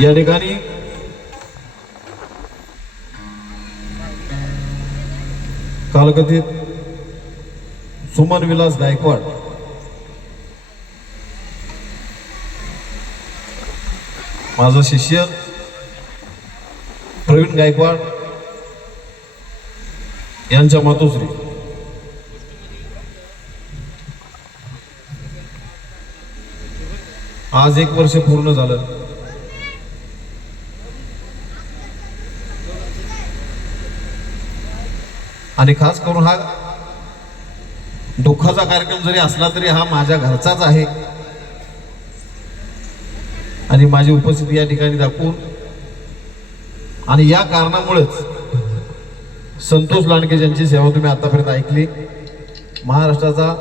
या ठिकाणी कालकथित सुमन विलास गायकवाड माझा शिष्य प्रवीण गायकवाड यांच्या मातोश्री आज 1 वर्ष पूर्ण झालं. आणि खास करून हा दुःखाचा कार्यक्रम जरी असला तरी हा माझ्या घरचाच आहे आणि माझी उपस्थिती या ठिकाणी दाखवून आणि या कारणामुळेच संतोष लांडगे ज्यांची सेवा तुम्ही आतापर्यंत ऐकली, महाराष्ट्राचा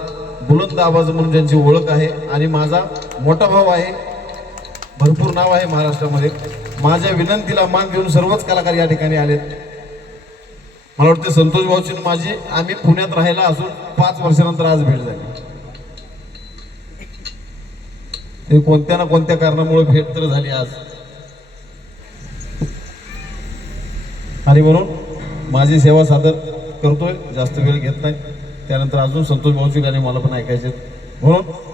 बुलंद आवाज म्हणून ज्यांची ओळख आहे आणि माझा मोठा भाऊ आहे, भरपूर नाव आहे महाराष्ट्रामध्ये. माझ्या विनंतीला मान देऊन सर्वच कलाकार या ठिकाणी आलेत. मला वाटतं संतोष भाऊची माझी आम्ही पुण्यात राहायला असून 5 वर्षानंतर आज भेट झाली. ते कोणत्या ना कोणत्या कारणामुळे भेट तर झाली आज. आणि म्हणून माझी सेवा सादर करतोय, जास्त वेळ घेत नाही. त्यानंतर अजून संतोष भाऊची गाणी मला पण ऐकायचे म्हणून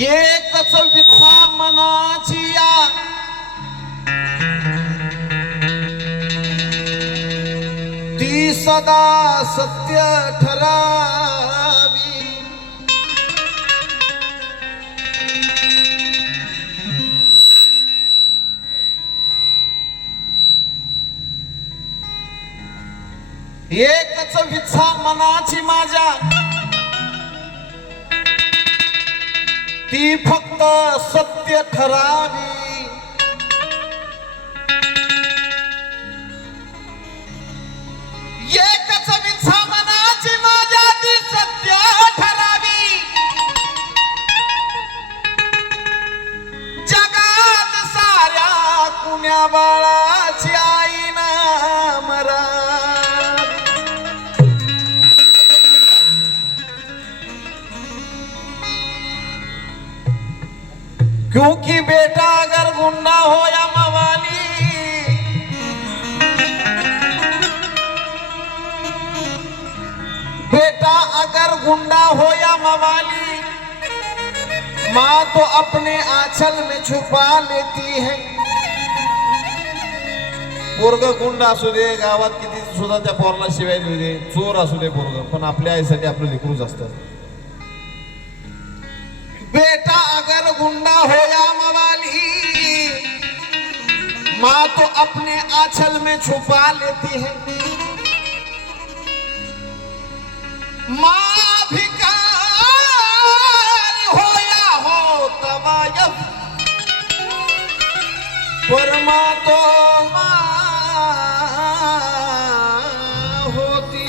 एकच विथा मनाची या ती सदा सत्य ठरावी. एकच विथा मनाची माझ्या ती फक्त सत्य ठरावी. एकच विच्छा मनाची माझ्या ती सत्य ठरावी. जगात साऱ्या कुण्या बाळाची आई ना मरा. क्योंकि बेटा अगर गुंडा हो या मवाली, बेटा अगर गुंडा हो या मवाली, माँ तो अपने आंचल में छुपा लेती है. पोरग गुंडा असू दे, गावात किती सुद्धा त्या पोराला शिवाय देऊ दे, चोर असू दे पोरग, पण आपल्या आईसाठी आपलं लेकरूच असतं. बेटा अगर गुंडा हो या मवाली, माँ तो अपने आंचल में छुपा लेती है. माँ भिखारी हो या हो तवायफ, पर माँ तो माँ होती.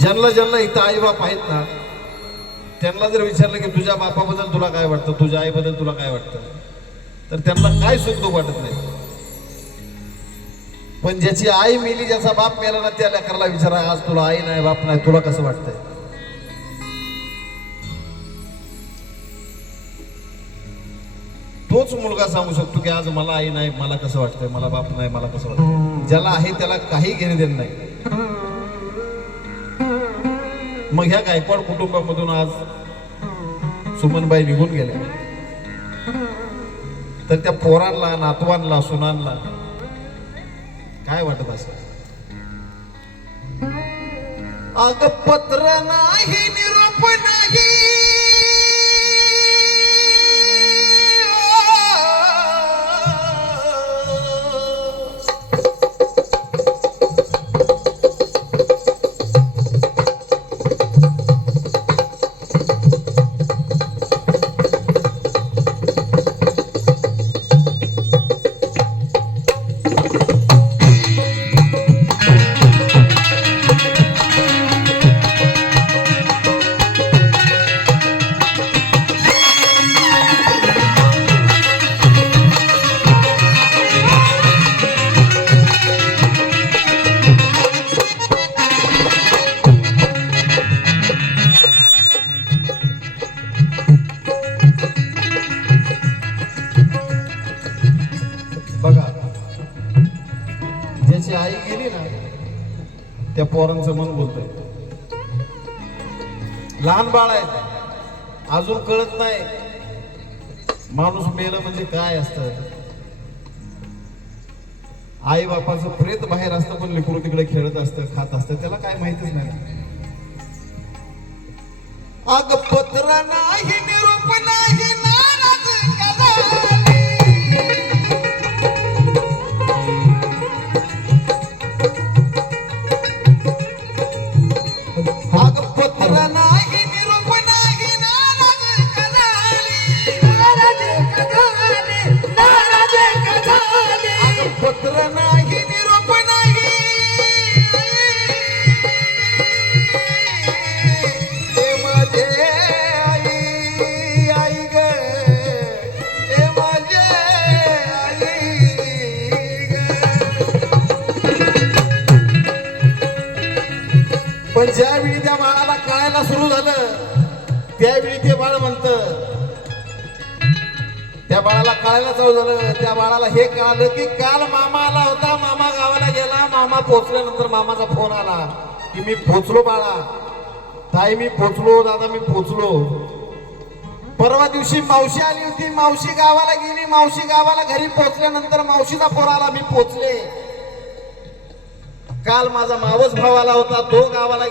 ज्यांना ज्यांना इथं आई बाप आहेत ना, त्यांना जर विचारलं की तुझ्या बापाबद्दल तुला काय वाटतं, तुझ्या आईबद्दल तुला काय वाटतं, तर त्यांना काय सुख दुःख वाटत नाही. पण ज्याची आई मेली, ज्याचा बाप मेला ना, त्या लेकराला विचारा आज तुला आई नाही बाप नाही, तुला कसं वाटतंय. तोच मुलगा सांगू शकतो की आज मला आई नाही, मला कसं वाटतंय, मला बाप नाही, मला कसं वाटतंय. ज्याला आहे त्याला काही घेणे देणं नाही. मग ह्या गायकवाड कुटुंबामधून आज सुमनबाई निघून गेल्या, तर त्या पोरांना, नातवांना, सुनांना काय वाटत असेल? अग पत्र नाही, निरोप नाही, बघा, ज्याची आई गेली ना त्या पोरांचं मन बोलतंय. लहान बाळ आहेत, अजून कळत नाही माणूस मेलं म्हणजे काय असतं. आई बापाचं प्रेत बाहेर असतं, पण लेकरू तिकडे खेळत असतं, खात असतं, त्याला काय माहितीच नाही. अग पत्र नाही, निरोप नाही, नाराज कदाली. अग पत्र नाही, निरोप नाही, नाराज कदाली. अग पत्र नाही, निरोप नाही, हे माझे आई, आई ग, हे माझे आई ग. पण ज्यावेळी त्या बाळाला कळायला सुरू झालं, त्यावेळी ते बाळ म्हणतं, त्या बाळाला कळायला चालू झालं, त्या बाळाला हे कळालं की काल मामा आला होता, मामा गावाला गेला, मामा पोचल्यानंतर मामाचा फोन आला की मी पोचलो बाळा, ताई मी पोचलो, दादा मी पोचलो. परवा दिवशी मावशी आली होती, मावशी गावाला गेली, मावशी गावाला घरी पोचल्यानंतर मावशीचा फोन आला, मी पोचले. काल माझा मावस भाव आला होता, तो गावाला